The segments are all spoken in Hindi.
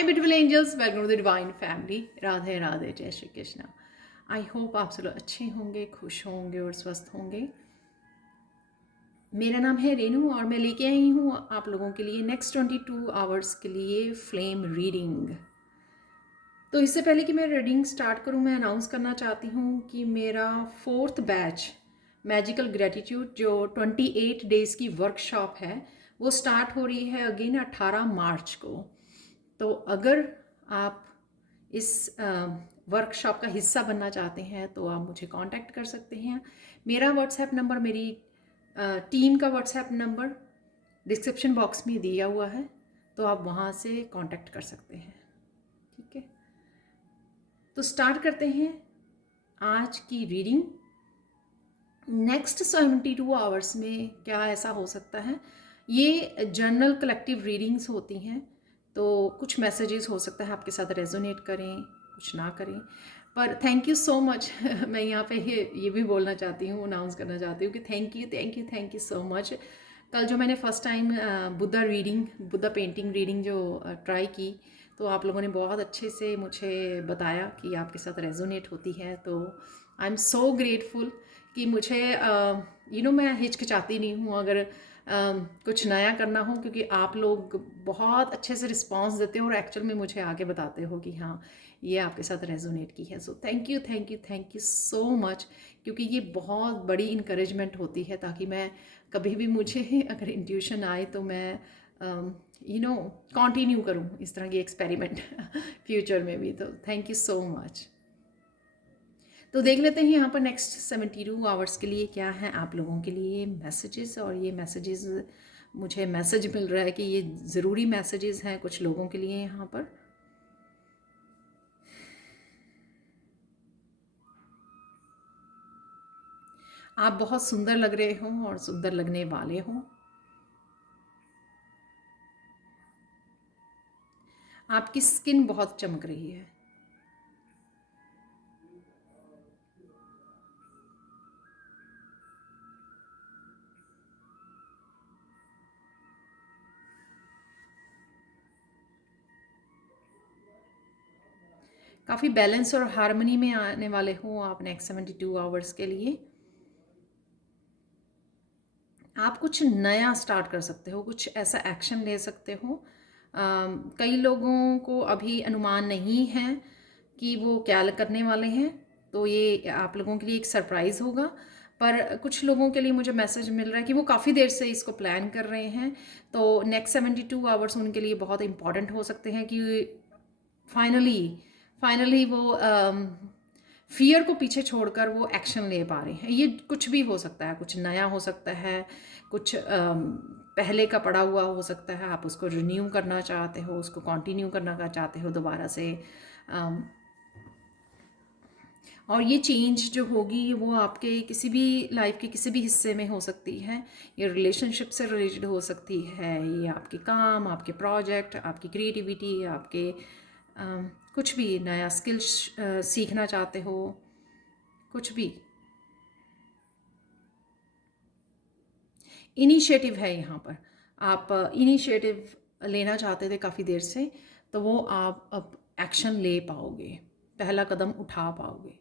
Hi beautiful angels, welcome to the divine family. Radhe Radhe, जय श्री कृष्णा। आई होप आप सब लोग अच्छे होंगे, खुश होंगे और स्वस्थ होंगे। मेरा नाम है रेनू और मैं लेके आई हूँ आप लोगों के लिए नेक्स्ट 22 आवर्स के लिए फ्लेम रीडिंग। तो इससे पहले कि मैं रीडिंग स्टार्ट करूँ, मैं अनाउंस करना चाहती हूँ कि मेरा 4th बैच मैजिकल ग्रेटिट्यूड जो 28 डेज़ की वर्कशॉप है वो स्टार्ट हो रही है अगेन 18 मार्च को। तो अगर आप इस वर्कशॉप का हिस्सा बनना चाहते हैं तो आप मुझे कांटेक्ट कर सकते हैं। मेरा व्हाट्सएप नंबर, मेरी टीम का व्हाट्सएप नंबर डिस्क्रिप्शन बॉक्स में दिया हुआ है, तो आप वहाँ से कांटेक्ट कर सकते हैं। ठीक है, तो स्टार्ट करते हैं आज की रीडिंग। नेक्स्ट 72 आवर्स में क्या ऐसा हो सकता है, ये जर्नल कलेक्टिव रीडिंग्स होती हैं, तो कुछ मैसेजेस हो सकता है आपके साथ रेजोनेट करें, कुछ ना करें, पर थैंक यू सो मच। मैं यहाँ पे ये भी बोलना चाहती हूँ, अनाउंस करना चाहती हूँ कि थैंक यू सो मच। कल जो मैंने first time Buddha painting reading जो ट्राई की, तो आप लोगों ने बहुत अच्छे से मुझे बताया कि आपके साथ रेजोनेट होती है। तो आई एम सो ग्रेटफुल कि मुझे मैं हिचकिचाती नहीं हूँ अगर कुछ नया करना हो, क्योंकि आप लोग बहुत अच्छे से रिस्पांस देते हो और एक्चुअल में मुझे आगे बताते हो कि हाँ ये आपके साथ रेजोनेट की है। So thank you so much, क्योंकि ये बहुत बड़ी इनकरेजमेंट होती है, ताकि मैं कभी भी मुझे अगर इंट्यूशन आए तो मैं कंटिन्यू करूँ इस तरह की एक्सपेरिमेंट फ्यूचर में भी। तो थैंक यू सो मच। तो देख लेते हैं यहाँ पर नेक्स्ट 72 आवर्स के लिए क्या है आप लोगों के लिए मैसेजेस। और ये मैसेजेस, मुझे मैसेज मिल रहा है कि ये ज़रूरी मैसेजेस हैं कुछ लोगों के लिए यहाँ पर। आप बहुत सुंदर लग रहे हो और सुंदर लगने वाले हो। आपकी स्किन बहुत चमक रही है। काफ़ी बैलेंस और हार्मनी में आने वाले हो आप नेक्स्ट 72 आवर्स के लिए। आप कुछ नया स्टार्ट कर सकते हो, कुछ ऐसा एक्शन ले सकते हो। कई लोगों को अभी अनुमान नहीं है कि वो क्या करने वाले हैं, तो ये आप लोगों के लिए एक सरप्राइज़ होगा। पर कुछ लोगों के लिए मुझे मैसेज मिल रहा है कि वो काफ़ी देर से इसको प्लान कर रहे हैं, तो नेक्स्ट 72 आवर्स उनके लिए बहुत इंपॉर्टेंट हो सकते हैं कि फाइनली फाइनली वो फियर को पीछे छोड़कर वो एक्शन ले पा रहे हैं। ये कुछ भी हो सकता है, कुछ नया हो सकता है, कुछ पहले का पड़ा हुआ हो सकता है, आप उसको रिन्यू करना चाहते हो, उसको कंटिन्यू करना चाहते हो दोबारा से। अम, और ये चेंज जो होगी वो आपके किसी भी लाइफ के किसी भी हिस्से में हो सकती है। ये रिलेशनशिप से रिलेटेड हो सकती है, ये आपके काम, आपके प्रोजेक्ट, आपकी क्रिएटिविटी, आपके कुछ भी नया स्किल्स सीखना चाहते हो, कुछ भी इनिशिएटिव है यहाँ पर। आप इनिशिएटिव लेना चाहते थे काफ़ी देर से, तो वो आप अब एक्शन ले पाओगे, पहला कदम उठा पाओगे।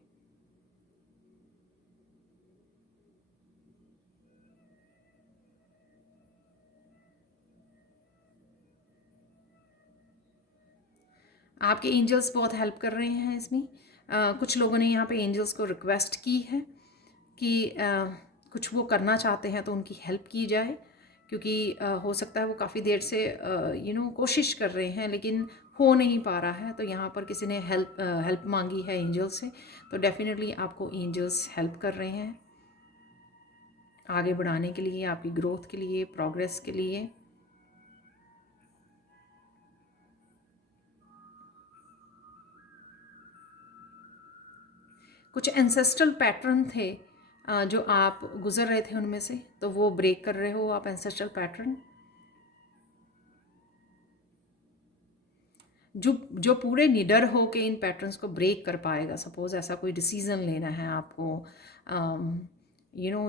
आपके एंजल्स बहुत हेल्प कर रहे हैं इसमें। कुछ लोगों ने यहाँ पे एंजल्स को रिक्वेस्ट की है कि कुछ वो करना चाहते हैं तो उनकी हेल्प की जाए, क्योंकि हो सकता है वो काफ़ी देर से कोशिश कर रहे हैं लेकिन हो नहीं पा रहा है। तो यहाँ पर किसी ने हेल्प मांगी है एंजल से, तो डेफिनेटली आपको एंजल्स हेल्प कर रहे हैं आगे बढ़ाने के लिए, आपकी ग्रोथ के लिए, प्रोग्रेस के लिए। कुछ एंसेस्ट्रल पैटर्न थे जो आप गुजर रहे थे उनमें से, तो वो ब्रेक कर रहे हो आप एंसेस्ट्रल पैटर्न। जो पूरे निडर हो के इन पैटर्न्स को ब्रेक कर पाएगा, सपोज ऐसा कोई डिसीज़न लेना है आपको,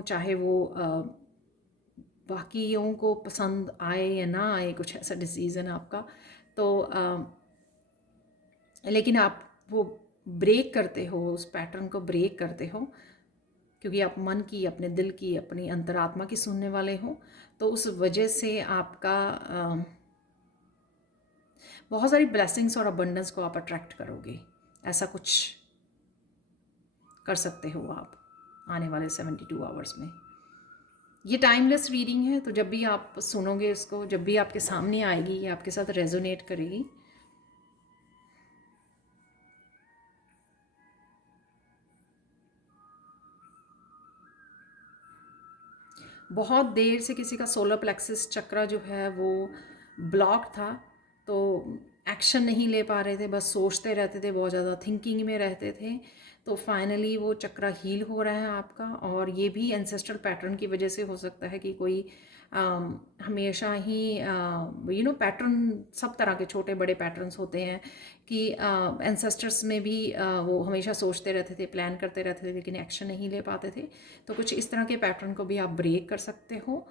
चाहे वो बाकियों को पसंद आए या ना आए, कुछ ऐसा डिसीज़न आपका, तो लेकिन आप वो ब्रेक करते हो, उस पैटर्न को ब्रेक करते हो, क्योंकि आप मन की, अपने दिल की, अपनी अंतरात्मा की सुनने वाले हो। तो उस वजह से आपका बहुत सारी ब्लेसिंग्स और अबंडेंस को आप अट्रैक्ट करोगे। ऐसा कुछ कर सकते हो आप आने वाले 72 आवर्स में। ये टाइमलेस रीडिंग है, तो जब भी आप सुनोगे इसको, जब भी आपके सामने आएगी, ये आपके साथ रेजोनेट करेगी। बहुत देर से किसी का सोलर प्लेक्सिस चक्रा जो है वो ब्लॉक था, तो एक्शन नहीं ले पा रहे थे, बस सोचते रहते थे, बहुत ज़्यादा थिंकिंग में रहते थे। तो फाइनली वो चक्रा हील हो रहा है आपका। और ये भी एंसेस्ट्रल पैटर्न की वजह से हो सकता है कि कोई हमेशा ही पैटर्न, सब तरह के छोटे बड़े पैटर्न्स होते हैं कि एंसेस्टर्स में भी वो हमेशा सोचते रहते थे, प्लान करते रहते थे, लेकिन एक्शन नहीं ले पाते थे। तो कुछ इस तरह के पैटर्न को भी आप ब्रेक कर सकते हो,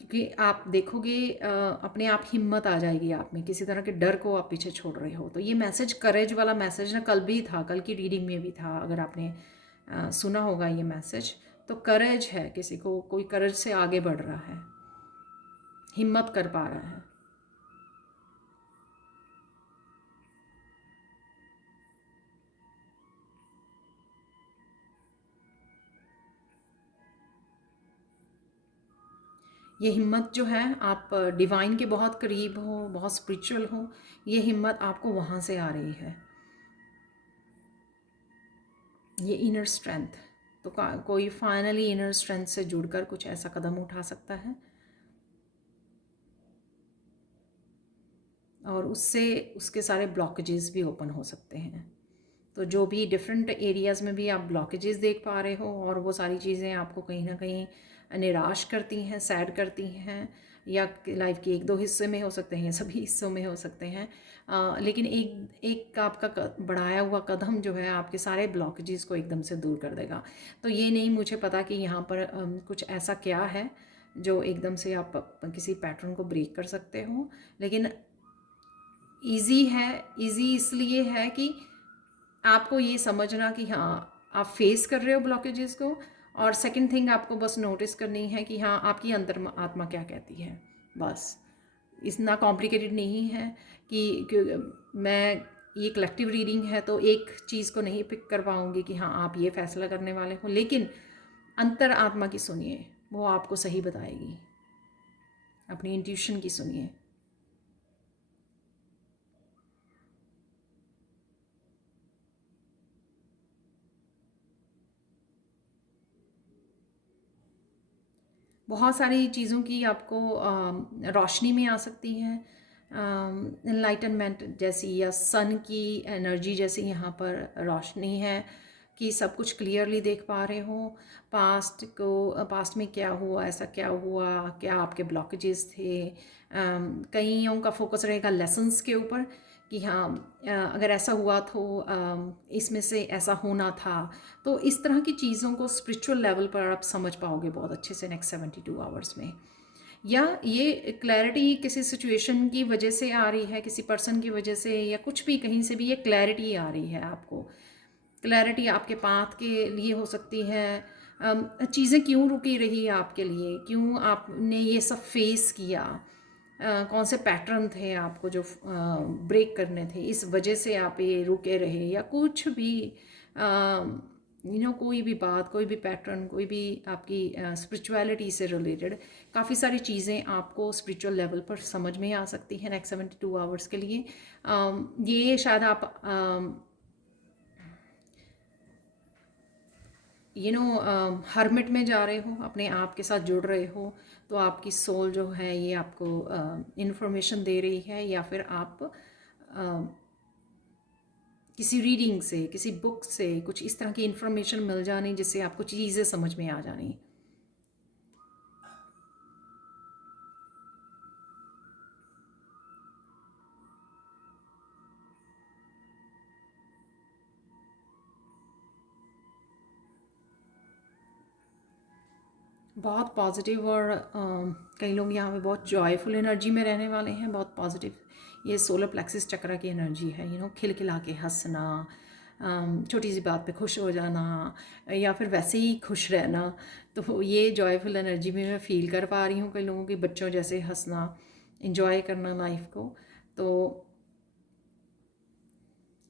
क्योंकि आप देखोगे अपने आप हिम्मत आ जाएगी आप में, किसी तरह के डर को आप पीछे छोड़ रहे हो। तो ये मैसेज, करेज वाला मैसेज ना, कल भी था, कल की रीडिंग में भी था, अगर आपने सुना होगा ये मैसेज। तो करेज है, किसी को कोई करेज से आगे बढ़ रहा है, हिम्मत कर पा रहा है। ये हिम्मत जो है, आप डिवाइन के बहुत करीब हो, बहुत स्पिरिचुअल हो, ये हिम्मत आपको वहाँ से आ रही है, ये इनर स्ट्रेंथ। तो कोई फाइनली इनर स्ट्रेंथ से जुड़कर कुछ ऐसा कदम उठा सकता है, और उससे उसके सारे ब्लॉकेजेस भी ओपन हो सकते हैं। तो जो भी डिफरेंट एरियाज़ में भी आप ब्लॉकेजेस देख पा रहे हो, और वो सारी चीज़ें आपको कहीं ना कहीं निराश करती हैं, सैड करती हैं, या लाइफ के एक दो हिस्से में हो सकते हैं, या सभी हिस्सों में हो सकते हैं। लेकिन एक एक आपका बढ़ाया हुआ कदम जो है आपके सारे ब्लॉकेजेस को एकदम से दूर कर देगा। तो ये नहीं मुझे पता कि यहाँ पर कुछ ऐसा क्या है जो एकदम से आप किसी पैटर्न को ब्रेक कर सकते हो, लेकिन ईज़ी है। ईज़ी इसलिए है कि आपको ये समझना कि हाँ, आप फेस कर रहे हो ब्लॉकेजेस को, और सेकंड थिंग आपको बस नोटिस करनी है कि हाँ, आपकी अंतर आत्मा क्या कहती है। बस इतना कॉम्प्लिकेटेड नहीं है कि मैं, ये कलेक्टिव रीडिंग है तो एक चीज़ को नहीं पिक कर पाऊँगी कि हाँ, आप ये फैसला करने वाले हो, लेकिन अंतर आत्मा की सुनिए, वो आपको सही बताएगी। अपनी इंट्यूशन की सुनिए। बहुत सारी चीज़ों की आपको रोशनी में आ सकती है, एनलाइटनमेंट जैसी, या सन की एनर्जी जैसी यहाँ पर रोशनी है, कि सब कुछ क्लियरली देख पा रहे हो। पास्ट में क्या हुआ, ऐसा क्या हुआ, क्या आपके ब्लॉकेजेस थे। कईयों का फोकस रहेगा लेसन्स के ऊपर, कि हाँ, अगर ऐसा हुआ तो इसमें से ऐसा होना था। तो इस तरह की चीज़ों को स्पिरिचुअल लेवल पर आप समझ पाओगे बहुत अच्छे से नेक्स्ट 72 आवर्स में। या ये क्लैरिटी किसी सिचुएशन की वजह से आ रही है, किसी पर्सन की वजह से, या कुछ भी कहीं से भी ये क्लैरिटी आ रही है आपको। क्लैरिटी आपके पाथ के लिए हो सकती है। चीज़ें क्यों रुकी रही आपके लिए, क्यों आपने ये सब फेस किया, कौन से पैटर्न थे आपको जो ब्रेक करने थे, इस वजह से आप ये रुके रहे, या कुछ भी कोई भी बात, कोई भी पैटर्न, कोई भी आपकी स्पिरिचुअलिटी से रिलेटेड काफ़ी सारी चीज़ें आपको स्पिरिचुअल लेवल पर समझ में आ सकती हैं नेक्स्ट 72 आवर्स के लिए। ये शायद आप हरमिट में जा रहे हो, अपने आप के साथ जुड़ रहे हो, तो आपकी सोल जो है ये आपको इन्फॉर्मेशन दे रही है, या फिर आप किसी रीडिंग से, किसी बुक से कुछ इस तरह की इन्फॉर्मेशन मिल जानी जिससे आपको चीज़ें समझ में आ जानी। बहुत पॉजिटिव, और कई लोग यहाँ पे बहुत जॉयफुल एनर्जी में रहने वाले हैं, बहुत पॉजिटिव ये सोलर प्लेक्सिस चक्र की एनर्जी है, खिलखिला के हंसना, छोटी सी बात पे खुश हो जाना, या फिर वैसे ही खुश रहना। तो ये जॉयफुल एनर्जी भी मैं फ़ील कर पा रही हूँ, कई लोगों की बच्चों जैसे हंसना, इंजॉय करना लाइफ को। तो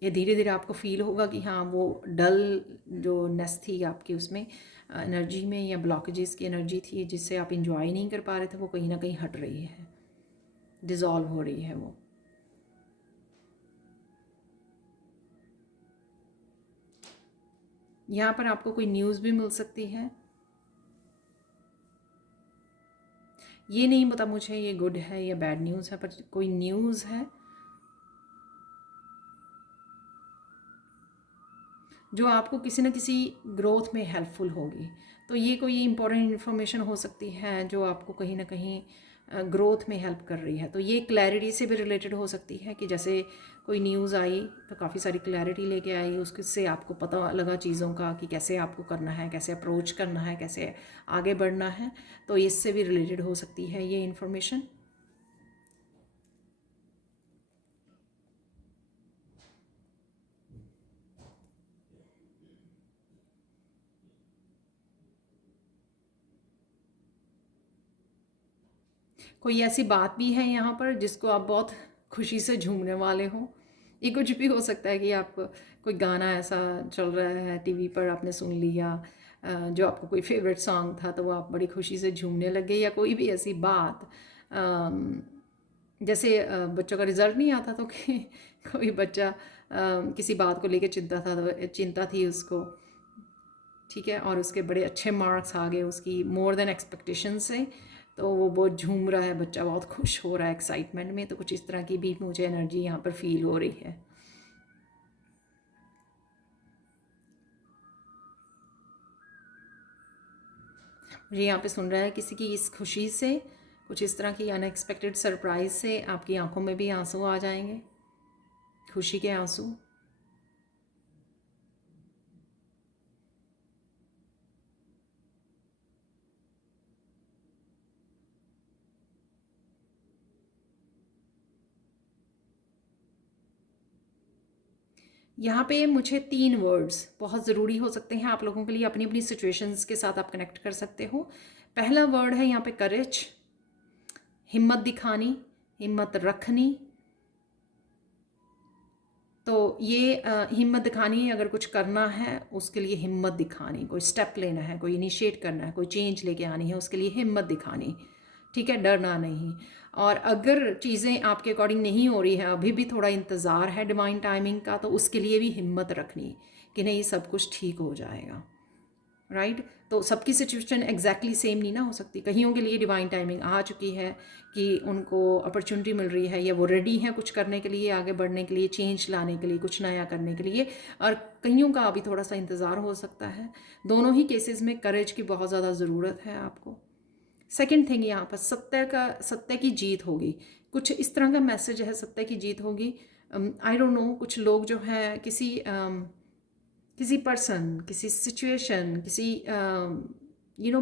ये धीरे धीरे आपको फील होगा कि हाँ, वो डल जो नेस थी आपकी उसमें एनर्जी में, या ब्लॉकेजेस की एनर्जी थी जिससे आप इंजॉय नहीं कर पा रहे थे, वो कहीं ना कहीं हट रही है, डिज़ोल्व हो रही है वो। यहाँ पर आपको कोई न्यूज़ भी मिल सकती है। ये नहीं पता मुझे ये गुड है या बैड न्यूज़ है, पर कोई न्यूज़ है जो आपको किसी न किसी ग्रोथ में हेल्पफुल होगी। तो ये कोई इंपॉर्टेंट इन्फॉर्मेशन हो सकती है जो आपको कहीं ना कहीं ग्रोथ में हेल्प कर रही है। तो ये क्लैरिटी से भी रिलेटेड हो सकती है कि जैसे कोई न्यूज़ आई तो काफ़ी सारी क्लैरिटी लेके आई, उससे आपको पता लगा चीज़ों का कि कैसे आपको करना है, कैसे अप्रोच करना है, कैसे आगे बढ़ना है। तो इससे भी रिलेटेड हो सकती है ये इन्फॉर्मेशन। कोई ऐसी बात भी है यहाँ पर जिसको आप बहुत खुशी से झूमने वाले हो। ये कुछ भी हो सकता है कि आप कोई गाना ऐसा चल रहा है टीवी पर, आपने सुन लिया जो आपको कोई फेवरेट सॉन्ग था, तो वो आप बड़ी खुशी से झूमने लगे। या कोई भी ऐसी बात, जैसे बच्चों का रिजल्ट नहीं आता तो कि कोई बच्चा किसी बात को लेके चिंता थी उसको, ठीक है, और उसके बड़े अच्छे मार्क्स आ गए उसकी मोर देन एक्सपेक्टेशन से, तो वो बहुत झूम रहा है बच्चा, बहुत खुश हो रहा है एक्साइटमेंट में। तो कुछ इस तरह की भी मुझे एनर्जी यहाँ पर फील हो रही है। मुझे यहाँ पे सुन रहा है किसी की इस खुशी से, कुछ इस तरह की अनएक्सपेक्टेड सरप्राइज से आपकी आंखों में भी आंसू आ जाएंगे, खुशी के आंसू। यहाँ पे मुझे 3 वर्ड्स बहुत ज़रूरी हो सकते हैं आप लोगों के लिए, अपनी अपनी सिचुएशंस के साथ आप कनेक्ट कर सकते हो। पहला वर्ड है यहाँ पे करेज, हिम्मत दिखानी, हिम्मत रखनी। तो ये हिम्मत दिखानी है, अगर कुछ करना है उसके लिए हिम्मत दिखानी, कोई स्टेप लेना है, कोई इनिशिएट करना है, कोई चेंज लेके आनी है, उसके लिए हिम्मत दिखानी, ठीक है, डरना नहीं। और अगर चीज़ें आपके अकॉर्डिंग नहीं हो रही हैं, अभी भी थोड़ा इंतज़ार है डिवाइन टाइमिंग का, तो उसके लिए भी हिम्मत रखनी कि नहीं, सब कुछ ठीक हो जाएगा, राइट। तो सबकी सिचुएशन एग्जैक्टली सेम नहीं ना हो सकती। कईयों के लिए डिवाइन टाइमिंग आ चुकी है कि उनको अपॉर्चुनिटी मिल रही है, या वो रेडी हैं कुछ करने के लिए, आगे बढ़ने के लिए, चेंज लाने के लिए, कुछ नया करने के लिए। और कईयों का अभी थोड़ा सा इंतज़ार हो सकता है। दोनों ही केसेस में करेज की बहुत ज़्यादा ज़रूरत है आपको। सेकेंड थिंग, यहाँ पर सत्य की जीत होगी, कुछ इस तरह का मैसेज है, सत्य की जीत होगी। आई डोंट नो, कुछ लोग जो हैं किसी पर्सन, किसी सिचुएशन, किसी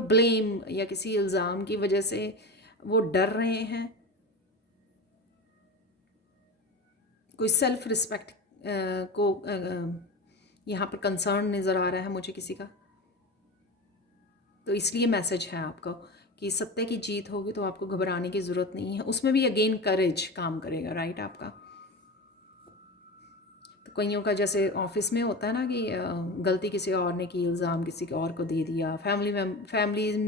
ब्लेम या किसी इल्ज़ाम की वजह से वो डर रहे हैं। कोई सेल्फ रिस्पेक्ट को यहाँ पर कंसर्न नज़र आ रहा है मुझे किसी का। तो इसलिए मैसेज है आपका कि सत्य की जीत होगी, तो आपको घबराने की ज़रूरत नहीं है। उसमें भी अगेन करेज काम करेगा, राइट आपका। तो कईयों का जैसे ऑफिस में होता है ना कि गलती किसी और ने की, इल्ज़ाम किसी और को दे दिया, फैमिलीज़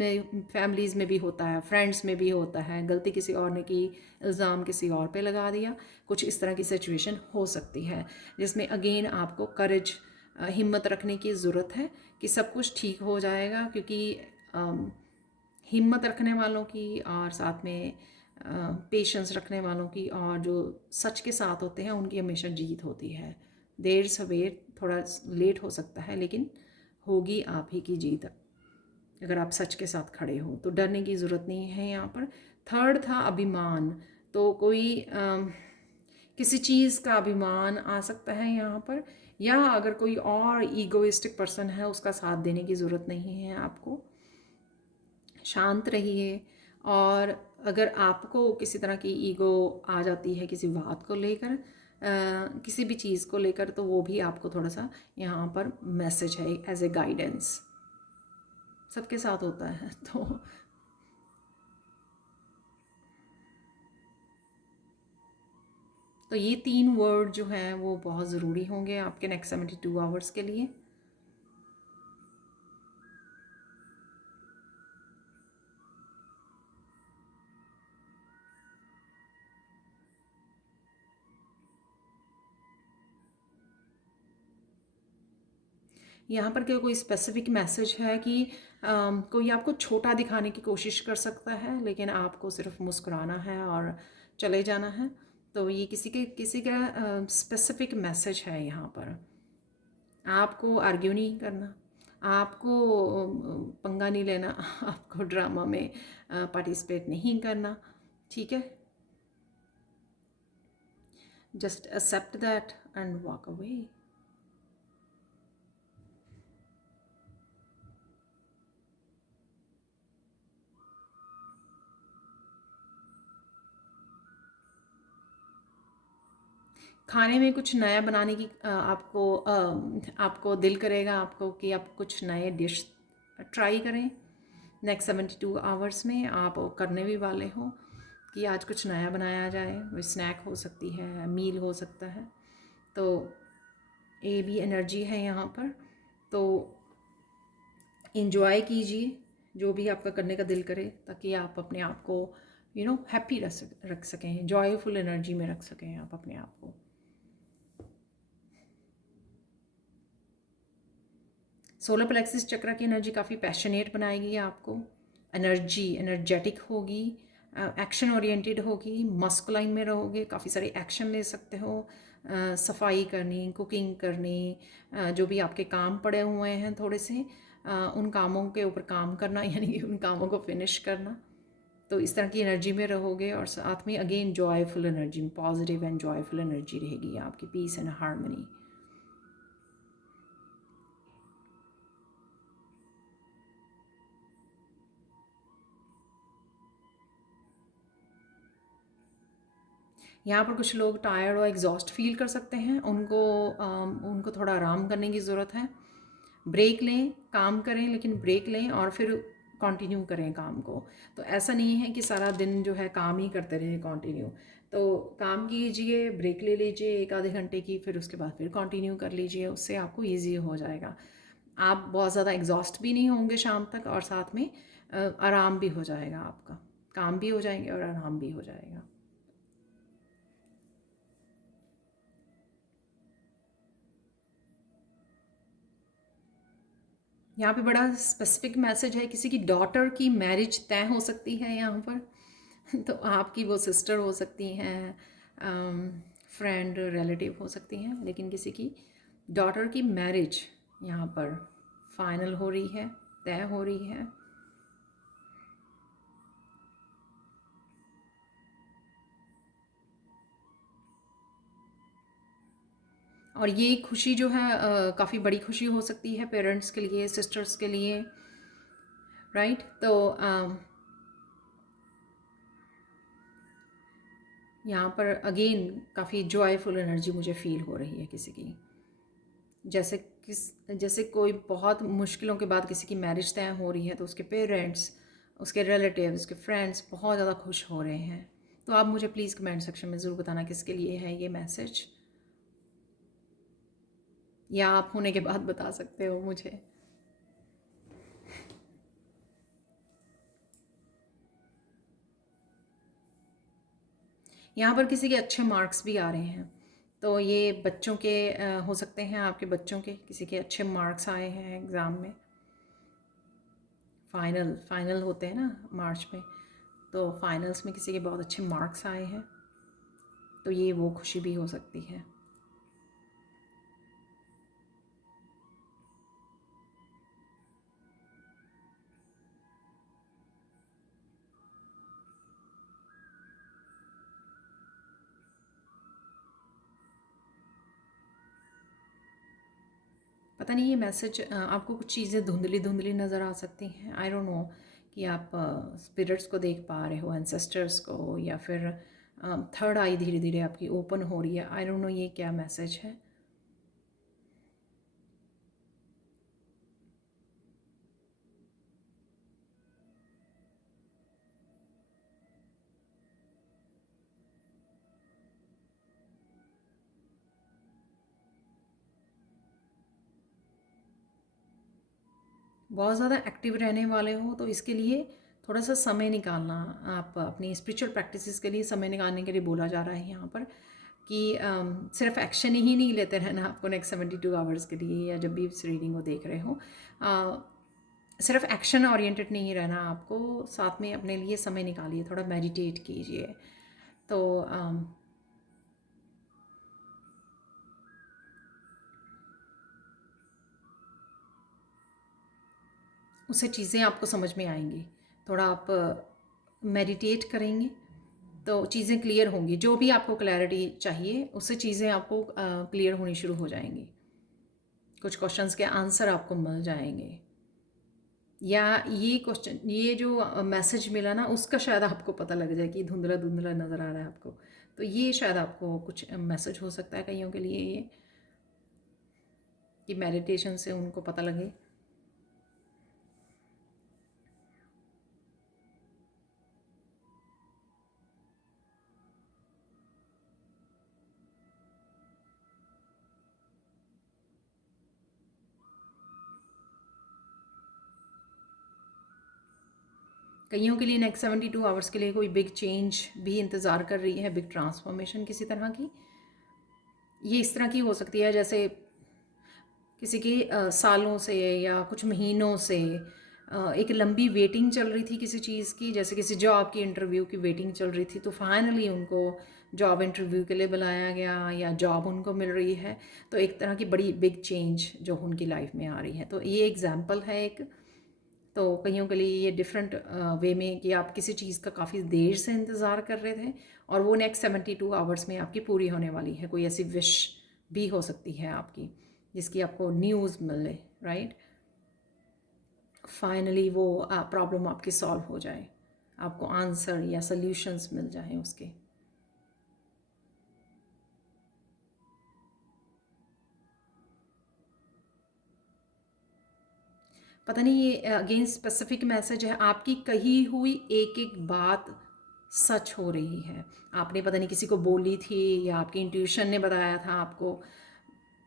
में भी होता है, फ्रेंड्स में भी होता है, गलती किसी और ने की, इल्ज़ाम किसी और पे लगा दिया। कुछ इस तरह की सिचुएशन हो सकती है जिसमें अगेन आपको करेज, हिम्मत रखने की ज़रूरत है कि सब कुछ ठीक हो जाएगा। क्योंकि हिम्मत रखने वालों की, और साथ में पेशेंस रखने वालों की, और जो सच के साथ होते हैं उनकी हमेशा जीत होती है। देर सवेर, थोड़ा लेट हो सकता है, लेकिन होगी आप ही की जीत अगर आप सच के साथ खड़े हो। तो डरने की ज़रूरत नहीं है यहाँ पर। थर्ड था अभिमान। तो कोई किसी चीज़ का अभिमान आ सकता है यहाँ पर, या अगर कोई और ईगोइस्टिक पर्सन है उसका साथ देने की ज़रूरत नहीं है आपको। शांत रहिए और अगर आपको किसी तरह की ईगो आ जाती है किसी बात को लेकर, किसी भी चीज़ को लेकर, तो वो भी आपको थोड़ा सा यहाँ पर मैसेज है एज ए गाइडेंस। सबके साथ होता है। तो ये 3 वर्ड जो हैं वो बहुत ज़रूरी होंगे आपके नेक्स्ट 72 आवर्स के लिए। यहाँ पर क्या कोई स्पेसिफिक मैसेज है कि कोई आपको छोटा दिखाने की कोशिश कर सकता है, लेकिन आपको सिर्फ मुस्कुराना है और चले जाना है। तो ये किसी का स्पेसिफिक मैसेज है यहाँ पर। आपको आर्ग्यू नहीं करना, आपको पंगा नहीं लेना, आपको ड्रामा में पार्टिसिपेट नहीं करना, ठीक है। Just accept that and walk away. खाने में कुछ नया बनाने की आपको दिल करेगा आपको कि आप कुछ नए डिश ट्राई करें। नेक्स्ट 72 आवर्स में आप करने भी वाले हो कि आज कुछ नया बनाया जाए। वो स्नैक हो सकती है, मील हो सकता है। तो ये भी एनर्जी है यहाँ पर। तो इंजॉय कीजिए जो भी आपका करने का दिल करे, ताकि आप अपने आप को हैप्पी रख सकें, जॉयफुल एनर्जी में रख सकें आप अपने आप को। सोलर प्लेक्सिस चक्र की एनर्जी काफ़ी पैशनेट बनाएगी आपको। एनर्जेटिक होगी, एक्शन ओरिएंटेड होगी, मस्कुलाइन में रहोगे, काफ़ी सारे एक्शन ले सकते हो। सफाई करनी, कुकिंग करनी, जो भी आपके काम पड़े हुए हैं थोड़े से, उन कामों के ऊपर काम करना, यानी कि उन कामों को फिनिश करना। तो इस तरह की एनर्जी में रहोगे और साथ में again joyful energy, positive and joyful energy रहेगी आपकी, पीस एंड हार्मनी। यहाँ पर कुछ लोग टायर्ड और एग्जॉस्ट फील कर सकते हैं, उनको थोड़ा आराम करने की ज़रूरत है। ब्रेक लें, काम करें, लेकिन ब्रेक लें और फिर कंटिन्यू करें काम को। तो ऐसा नहीं है कि सारा दिन जो है काम ही करते रहें कंटिन्यू। तो काम कीजिए, ब्रेक ले लीजिए 1 आधे घंटे की, फिर उसके बाद फिर कंटिन्यू कर लीजिए। उससे आपको ईजी हो जाएगा। आप बहुत ज़्यादा एग्जॉस्ट भी नहीं होंगे शाम तक, और साथ में आराम भी हो जाएगा आपका। काम भी हो जाएंगे और आराम भी हो जाएगा। यहाँ पे बड़ा स्पेसिफिक मैसेज है, किसी की डॉटर की मैरिज तय हो सकती है यहाँ पर। तो आपकी वो सिस्टर हो सकती हैं, फ्रेंड, रिलेटिव हो सकती हैं, लेकिन किसी की डॉटर की मैरिज यहाँ पर फाइनल हो रही है, तय हो रही है। और ये खुशी जो है काफ़ी बड़ी खुशी हो सकती है पेरेंट्स के लिए, सिस्टर्स के लिए, राइट। तो यहाँ पर अगेन काफ़ी जॉयफुल एनर्जी मुझे फील हो रही है किसी की। जैसे कोई बहुत मुश्किलों के बाद किसी की मैरिज तय हो रही है, तो उसके पेरेंट्स, उसके रिलेटिव्स, उसके फ्रेंड्स बहुत ज़्यादा खुश हो रहे हैं। तो आप मुझे प्लीज़ कमेंट सेक्शन में ज़रूर बताना किसके लिए है ये मैसेज, या आप होने के बाद बता सकते हो मुझे। यहाँ पर किसी के अच्छे मार्क्स भी आ रहे हैं। तो ये बच्चों के हो सकते हैं, आपके बच्चों के किसी के अच्छे मार्क्स आए हैं एग्ज़ाम में। फाइनल होते हैं ना मार्च में, तो फाइनल्स में किसी के बहुत अच्छे मार्क्स आए हैं। तो ये वो खुशी भी हो सकती है। पता नहीं ये मैसेज, आपको कुछ चीज़ें धुंधली धुंधली नज़र आ सकती हैं, आई डोंट नो कि आप स्पिरिट्स को देख पा रहे हो, एंसेस्टर्स को, या फिर थर्ड आई धीरे धीरे आपकी ओपन हो रही है। आई डोंट नो ये क्या मैसेज है। बहुत ज़्यादा एक्टिव रहने वाले हो तो इसके लिए थोड़ा सा समय निकालना, आप अपनी स्पिरिचुअल प्रैक्टिसेस के लिए समय निकालने के लिए बोला जा रहा है यहाँ पर कि सिर्फ एक्शन ही नहीं लेते रहना आपको नेक्स्ट 72 आवर्स के लिए, या जब भी इस रीडिंग को देख रहे हो सिर्फ एक्शन ओरिएंटेड नहीं रहना आपको, साथ में अपने लिए समय निकालिए, थोड़ा मेडिटेट कीजिए। तो उससे चीज़ें आपको समझ में आएंगी। थोड़ा आप मेडिटेट करेंगे तो चीज़ें क्लियर होंगी, जो भी आपको क्लैरिटी चाहिए उससे चीज़ें आपको क्लियर होनी शुरू हो जाएंगी, कुछ क्वेश्चंस के आंसर आपको मिल जाएंगे, या ये क्वेश्चन, ये जो मैसेज मिला ना उसका शायद आपको पता लग जाए कि धुंधला धुंधला नज़र आ रहा है आपको, तो ये शायद आपको कुछ मैसेज हो सकता है कईयों के लिए ये, कि मेडिटेशन से उनको पता लगे। कईयों के लिए नेक्स्ट 72 आवर्स के लिए कोई बिग चेंज भी इंतज़ार कर रही है, बिग ट्रांसफॉर्मेशन किसी तरह की। ये इस तरह की हो सकती है जैसे किसी की सालों से या कुछ महीनों से एक लंबी वेटिंग चल रही थी किसी चीज़ की, जैसे किसी जॉब की इंटरव्यू की वेटिंग चल रही थी, तो फाइनली उनको जॉब इंटरव्यू के लिए बुलाया गया या जॉब उनको मिल रही है। तो एक तरह की बड़ी बिग चेंज जो उनकी लाइफ में आ रही है, तो ये एग्जाम्पल है एक। तो कईयों के लिए ये डिफरेंट वे में कि आप किसी चीज़ का काफ़ी देर से इंतज़ार कर रहे थे और वो नेक्स्ट 72 आवर्स में आपकी पूरी होने वाली है। कोई ऐसी विश भी हो सकती है आपकी जिसकी आपको न्यूज़ मिले, राइट। फाइनली वो प्रॉब्लम आपकी सॉल्व हो जाए, आपको आंसर या सल्यूशंस मिल जाएं उसके। पता नहीं ये अगेन स्पेसिफिक मैसेज है, आपकी कही हुई एक एक बात सच हो रही है। आपने पता नहीं किसी को बोली थी या आपकी इंट्यूशन ने बताया था आपको,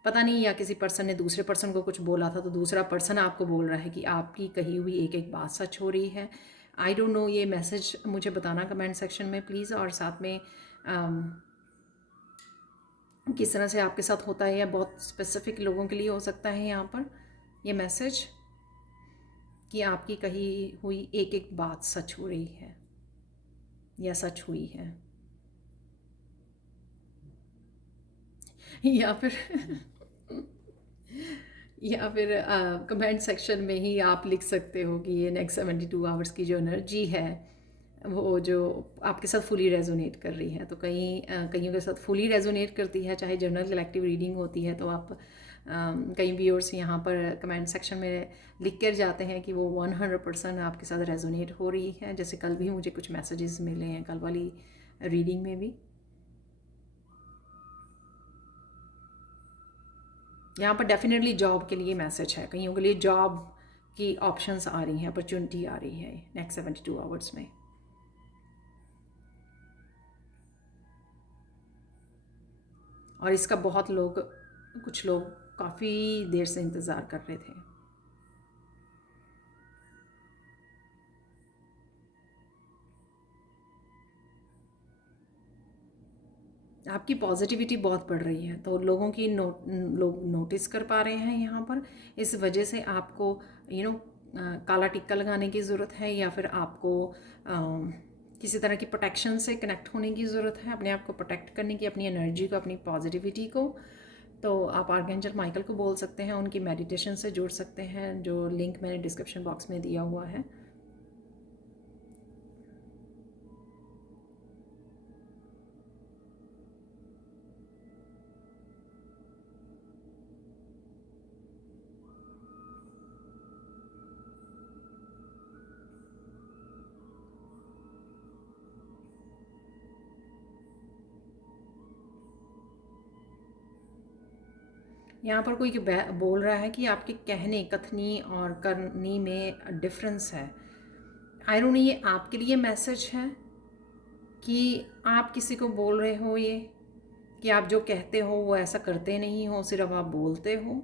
पता नहीं, या किसी पर्सन ने दूसरे पर्सन को कुछ बोला था तो दूसरा पर्सन आपको बोल रहा है कि आपकी कही हुई एक एक बात सच हो रही है। आई डोंट नो, ये मैसेज मुझे बताना कमेंट सेक्शन में प्लीज़, और साथ में किस तरह से आपके साथ होता है, या बहुत स्पेसिफिक लोगों के लिए हो सकता है यहाँ पर ये मैसेज कि आपकी कही हुई एक एक बात सच हो रही है या सच हुई है। या फिर या फिर कमेंट सेक्शन में ही आप लिख सकते हो कि ये नेक्स्ट 72 आवर्स की जो एनर्जी है वो जो आपके साथ फुली रेजोनेट कर रही है। तो कईयों के साथ फुली रेजोनेट करती है, चाहे जनरल कलेक्टिव रीडिंग होती है, तो आप कई व्यूअर्स यहाँ पर कमेंट सेक्शन में लिख कर जाते हैं कि वो 100% आपके साथ रेजोनेट हो रही है। जैसे कल भी मुझे कुछ मैसेजेस मिले हैं कल वाली रीडिंग में भी। यहाँ पर डेफिनेटली जॉब के लिए मैसेज है, कईयों के लिए जॉब की ऑप्शंस आ रही हैं, अपॉर्चुनिटी आ रही है नेक्स्ट 72 आवर्स में। और इसका बहुत लोग, कुछ लोग काफ़ी देर से इंतज़ार कर रहे थे। आपकी पॉजिटिविटी बहुत बढ़ रही है, तो लोगों की लोग नोटिस कर पा रहे हैं यहाँ पर। इस वजह से आपको काला टिक्का लगाने की ज़रूरत है, या फिर आपको किसी तरह की प्रोटेक्शन से कनेक्ट होने की ज़रूरत है, अपने आप को प्रोटेक्ट करने की, अपनी एनर्जी को, अपनी पॉजिटिविटी को। तो आप आर्कएंजल माइकल को बोल सकते हैं, उनकी मेडिटेशन से जुड़ सकते हैं, जो लिंक मैंने डिस्क्रिप्शन बॉक्स में दिया हुआ है। यहाँ पर कोई बोल रहा है कि आपके कहने, कथनी और करनी में डिफरेंस है। आई डोंट नो ये आपके लिए मैसेज है कि आप किसी को बोल रहे हो ये कि आप जो कहते हो वो ऐसा करते नहीं हो, सिर्फ आप बोलते हो।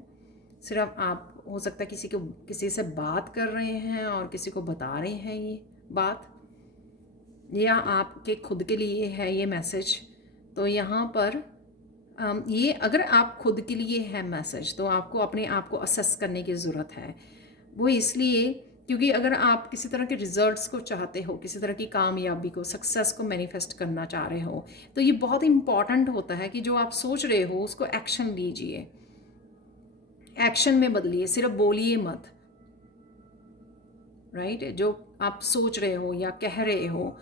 सिर्फ आप हो सकता है किसी से बात कर रहे हैं और किसी को बता रहे हैं ये बात, या आपके खुद के लिए है ये मैसेज। तो यहाँ पर ये अगर आप खुद के लिए है मैसेज तो आपको अपने आप को असेस करने की ज़रूरत है। वो इसलिए क्योंकि अगर आप किसी तरह के रिजल्ट्स को चाहते हो, किसी तरह की कामयाबी को, सक्सेस को मैनिफेस्ट करना चाह रहे हो, तो ये बहुत इंपॉर्टेंट होता है कि जो आप सोच रहे हो उसको एक्शन लीजिए, एक्शन में बदलिए, सिर्फ बोलिए मत। राइट? जो आप सोच रहे हो या कह रहे हो,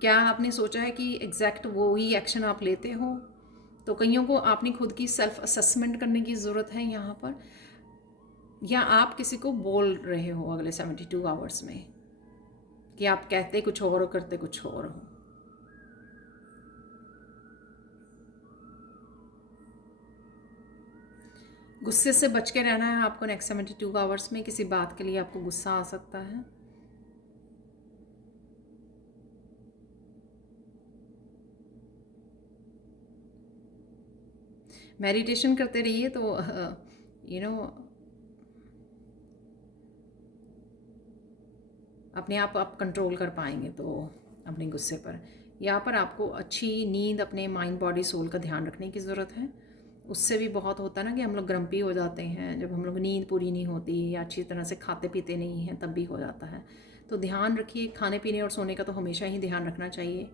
क्या आपने सोचा है कि एग्जैक्ट वो ही एक्शन आप लेते हो? तो कईयों को अपनी खुद की सेल्फ असेसमेंट करने की ज़रूरत है यहाँ पर, या आप किसी को बोल रहे हो अगले 72 आवर्स में कि आप कहते कुछ और करते कुछ और हो। गुस्से से बच के रहना है आपको। नेक्स्ट 72 आवर्स में किसी बात के लिए आपको गुस्सा आ सकता है। मेडिटेशन करते रहिए तो अपने आप कंट्रोल कर पाएंगे तो अपने गुस्से पर। यहाँ पर आपको अच्छी नींद, अपने माइंड बॉडी सोल का ध्यान रखने की ज़रूरत है। उससे भी बहुत होता है ना कि हम लोग ग्रम्पी हो जाते हैं जब हम लोग नींद पूरी नहीं होती या अच्छी तरह से खाते पीते नहीं हैं, तब भी हो जाता है। तो ध्यान रखिए, खाने पीने और सोने का तो हमेशा ही ध्यान रखना चाहिए।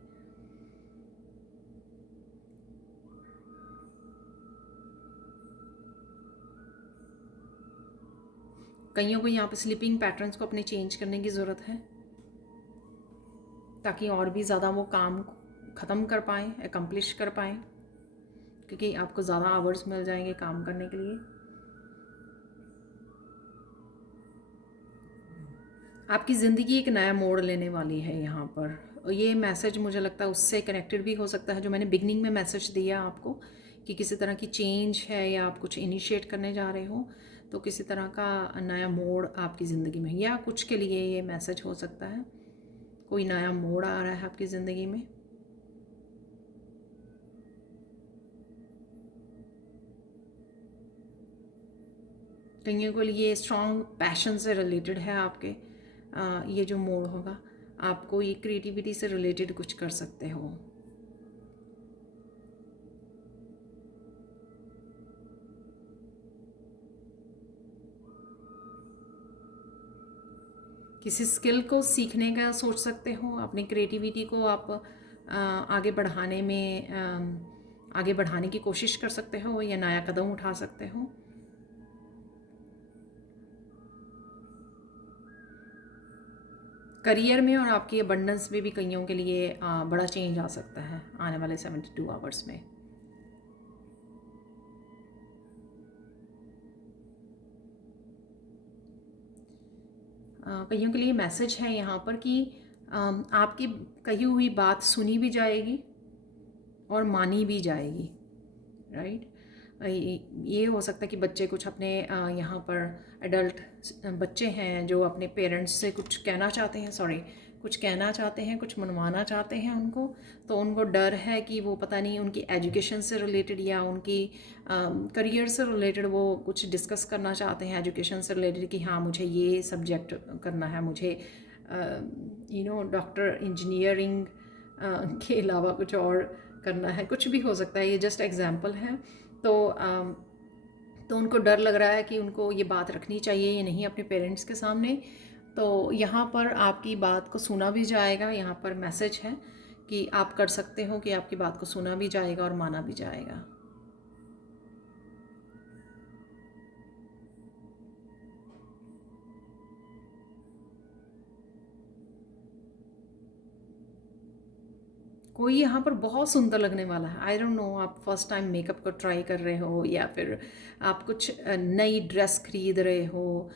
कईयों को यहाँ पर स्लीपिंग पैटर्न्स को अपने चेंज करने की ज़रूरत है ताकि और भी ज़्यादा वो काम ख़त्म कर पाएँ, एकम्प्लिश कर पाएँ, क्योंकि आपको ज़्यादा आवर्स मिल जाएंगे काम करने के लिए। आपकी ज़िंदगी एक नया मोड़ लेने वाली है यहाँ पर। और ये मैसेज मुझे लगता है उससे कनेक्टेड भी हो सकता है जो मैंने बिगनिंग में मैसेज दिया आपको, कि किसी तरह की चेंज है या आप कुछ इनिशिएट करने जा रहे हो, तो किसी तरह का नया मोड़ आपकी ज़िंदगी में, या कुछ के लिए ये मैसेज हो सकता है कोई नया मोड़ आ रहा है आपकी ज़िंदगी में। कईयों के लिए स्ट्रॉन्ग पैशन से रिलेटेड है आपके। ये जो मोड़ होगा आपको ये क्रिएटिविटी से रिलेटेड कुछ कर सकते हो। किसी स्किल को सीखने का सोच सकते हो, अपनी क्रिएटिविटी को आप आगे बढ़ाने में आगे बढ़ाने की कोशिश कर सकते हो या नया कदम उठा सकते हो। करियर में और आपकी अबंडेंस में भी कईयों के लिए बड़ा चेंज आ सकता है आने वाले 72 आवर्स में। कईयों के लिए मैसेज है यहाँ पर कि आपकी कही हुई बात सुनी भी जाएगी और मानी भी जाएगी। राइट? ये हो सकता है कि बच्चे कुछ अपने यहाँ पर एडल्ट बच्चे हैं जो अपने पेरेंट्स से कुछ कहना चाहते हैं, कुछ कहना चाहते हैं, कुछ मनवाना चाहते हैं उनको, तो उनको डर है कि वो पता नहीं उनकी एजुकेशन से रिलेटेड या उनकी करियर से रिलेटेड वो कुछ डिस्कस करना चाहते हैं, एजुकेशन से रिलेटेड, कि हाँ मुझे ये सब्जेक्ट करना है, मुझे डॉक्टर इंजीनियरिंग के अलावा कुछ और करना है, कुछ भी हो सकता है। ये जस्ट एग्जांपल है। तो उनको डर लग रहा है कि उनको ये बात रखनी चाहिए या नहीं अपने पेरेंट्स के सामने। तो यहाँ पर आपकी बात को सुना भी जाएगा। यहाँ पर मैसेज है कि आप कर सकते हो कि आपकी बात को सुना भी जाएगा और माना भी जाएगा। कोई यहाँ पर बहुत सुंदर लगने वाला है। आई डोंट नो, आप फर्स्ट टाइम मेकअप को ट्राई कर रहे हो या फिर आप कुछ नई ड्रेस खरीद रहे हो,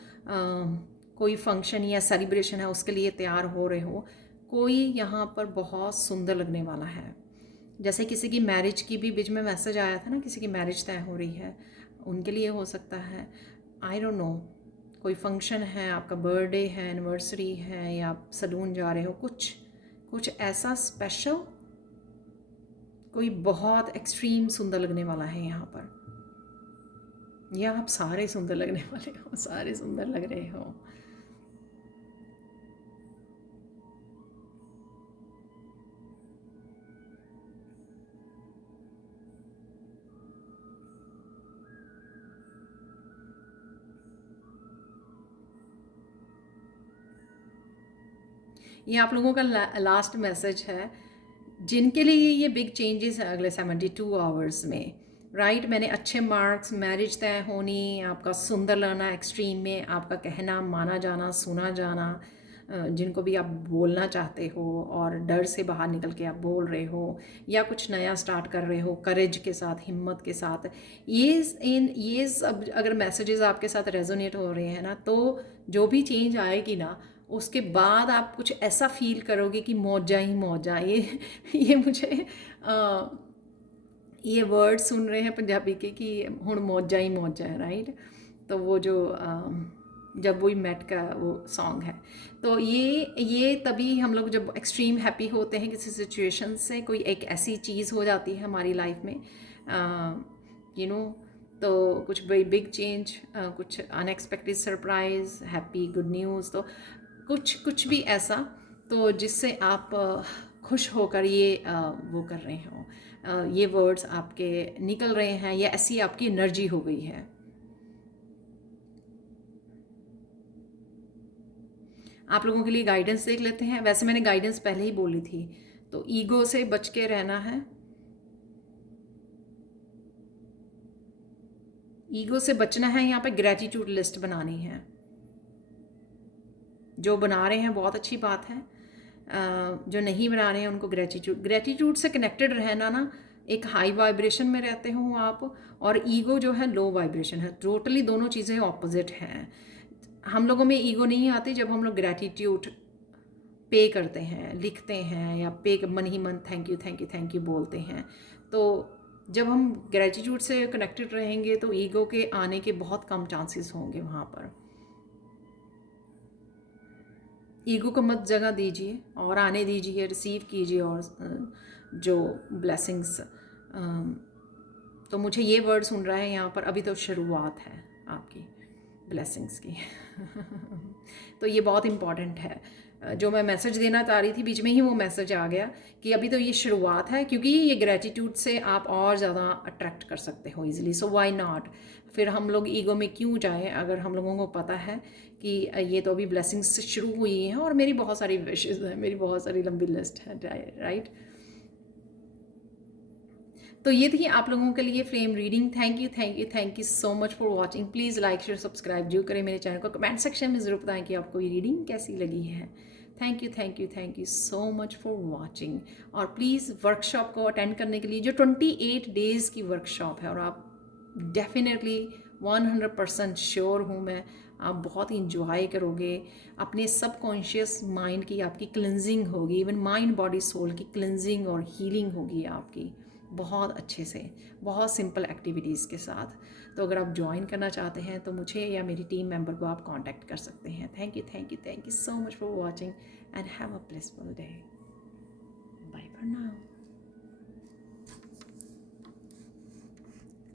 कोई फंक्शन या सेलिब्रेशन है उसके लिए तैयार हो रहे हो, कोई यहाँ पर बहुत सुंदर लगने वाला है। जैसे किसी की मैरिज की भी बीच में मैसेज आया था ना, किसी की मैरिज तय हो रही है, उनके लिए हो सकता है, आई डोंट नो, कोई फंक्शन है, आपका बर्थडे है, एनिवर्सरी है, या आप सलून जा रहे हो, कुछ कुछ ऐसा स्पेशल, कोई बहुत एक्सट्रीम सुंदर लगने वाला है यहाँ पर, या आप सारे सुंदर लगने वाले हो, सारे सुंदर लग रहे हो। ये आप लोगों का लास्ट मैसेज है जिनके लिए ये बिग चेंजेस है अगले 72 आवर्स में, राइट। मैंने अच्छे मार्क्स, मैरिज तय होनी, आपका सुंदर लगना एक्सट्रीम में, आपका कहना माना जाना, सुना जाना, जिनको भी आप बोलना चाहते हो और डर से बाहर निकल के आप बोल रहे हो, या कुछ नया स्टार्ट कर रहे हो करेज के साथ, हिम्मत के साथ, ये सब अगर मैसेजेस आपके साथ रेजोनेट हो रहे हैं ना, तो जो भी चेंज आएगी ना, उसके बाद आप कुछ ऐसा फील करोगे कि मौजा ही मौजा। ये मुझे ये वर्ड सुन रहे हैं पंजाबी के कि हुण मौजा ही मौजा है, राइट। तो वो जो जब वही मेट का वो सॉन्ग है, तो ये तभी हम लोग जब एक्सट्रीम हैप्पी होते हैं किसी सिचुएशन से, कोई एक ऐसी चीज़ हो जाती है हमारी लाइफ में, यू नो, तो कुछ बिग चेंज, कुछ unexpected surprise, happy good news, तो कुछ भी ऐसा, तो जिससे आप खुश होकर ये वो कर रहे हो, ये वर्ड्स आपके निकल रहे हैं, या ऐसी आपकी एनर्जी हो गई है। आप लोगों के लिए गाइडेंस देख लेते हैं। वैसे मैंने गाइडेंस पहले ही बोली थी, तो ईगो से बच के रहना है। ईगो से बचना है, यहाँ पे ग्रेटिट्यूड लिस्ट बनानी है। जो बना रहे हैं बहुत अच्छी बात है, जो नहीं बना रहे हैं उनको ग्रेटिट्यूड से कनेक्टेड रहना ना, एक हाई वाइब्रेशन में रहते हो आप, और ईगो जो है लो वाइब्रेशन है, टोटली दोनों चीज़ें ऑपोजिट हैं। हम लोगों में ईगो नहीं आती जब हम लोग ग्रेटिट्यूड पे करते हैं, लिखते हैं, या पे मन ही मन thank you thank you thank you बोलते हैं। तो जब हम ग्रेटिट्यूड से कनेक्टेड रहेंगे तो ईगो के आने के बहुत कम चांसेस होंगे वहाँ पर। ईगो को मत जगह दीजिए और आने दीजिए, रिसीव कीजिए, और जो ब्लेसिंग्स, तो मुझे ये वर्ड सुन रहा है यहाँ पर, अभी तो शुरुआत है आपकी ब्लेसिंग्स की। तो ये बहुत इम्पॉर्टेंट है, जो मैं मैसेज देना चाह रही थी बीच में ही वो मैसेज आ गया कि अभी तो ये शुरुआत है, क्योंकि ये ग्रेटिट्यूड से आप और ज़्यादा अट्रैक्ट कर सकते हो इजीली, सो व्हाई नॉट। फिर हम लोग ईगो में क्यों जाएं अगर हम लोगों को पता है कि ये तो अभी ब्लेसिंग्स से शुरू हुई हैं, और मेरी बहुत सारी विशेज़ हैं, मेरी बहुत सारी लंबी लिस्ट है, राइट। तो ये थी आप लोगों के लिए flame reading. Thank you so much for watching. Please like share subscribe जरूर करें मेरे चैनल को, कमेंट सेक्शन में ज़रूर बताएं कि आपको ये रीडिंग कैसी लगी है। Thank you so much for watching. और प्लीज़ वर्कशॉप को अटेंड करने के लिए, जो 28 डेज़ की वर्कशॉप है, और आप डेफिनेटली 100% श्योर हूँ मैं, आप बहुत इंजॉय करोगे। अपने सबकॉन्शियस माइंड की आपकी क्लिनजिंग होगी, इवन माइंड बॉडी सोल की क्लिनजिंग और हीलिंग होगी आपकी बहुत अच्छे से, बहुत सिंपल एक्टिविटीज़ के साथ। तो अगर आप ज्वाइन करना चाहते हैं तो मुझे या मेरी टीम मेंबर को आप कांटेक्ट कर सकते हैं। Thank you so much for watching and have a blissful day. Bye for now.